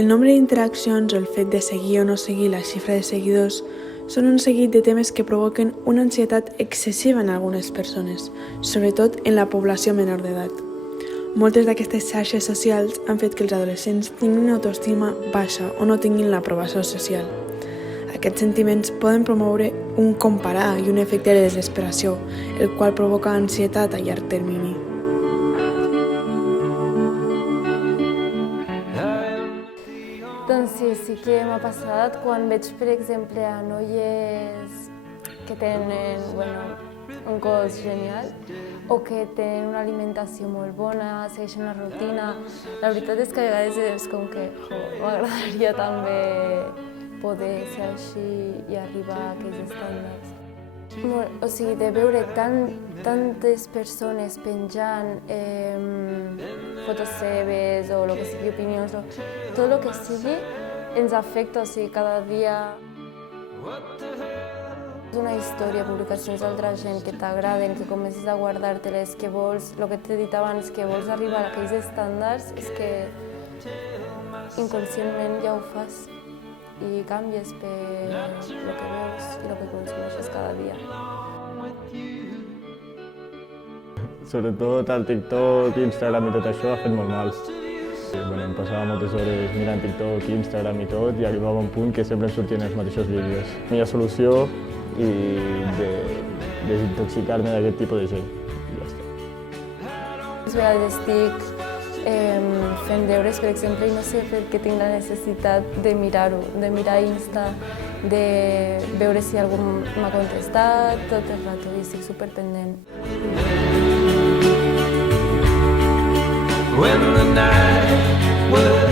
El nombre d'interaccions o el fet de seguir o no seguir la xifra de seguidors són un seguit de temes que provoquen una ansietat excessiva en algunes persones, sobretot en la població menor d'edat. Moltes d'aquestes xarxes socials han fet que els adolescents tinguin una autoestima baixa o no tinguin l'aprovació social. Aquests sentiments poden promoure un comparar i un efecte de desesperació, el qual provoca ansietat a llarg termini. Doncs sí que m'ha passat quan veig, per exemple, a noies que tenen un cos genial o que tenen una alimentació molt bona, segueixen la rutina. La veritat és que a vegades és com que m'agradaria també poder ser així i arribar a aquells estàndards. O sigui, de veure tantes persones penjant fotos seves o el que sigui, opinions, tot el que sigui ens afecta, o sigui, cada dia. Una història, publicacions d'altra gent que t'agraden, que comences a guardar-te-les, que vols, el que t'he dit abans, que vols arribar a aquells estàndards, és que inconscientment ja ho fas i canvies per el que veus i el que consumeixes cada dia. Sobretot el TikTok, Instagram i tot això ha fet molt mal. Em passava moltes hores mirant TikTok, Instagram i tot i arribava a un punt que sempre em sortien els mateixos vídeos. No hi ha solució i desintoxicar-me d'aquest tipus de gent. I ja està. A vegades estic fent deures, per exemple, i no sé per què tinc la necessitat de mirar-ho, de mirar Insta, de veure si algú m'ha contestat, tot el rato, i estic superpendent. When the night was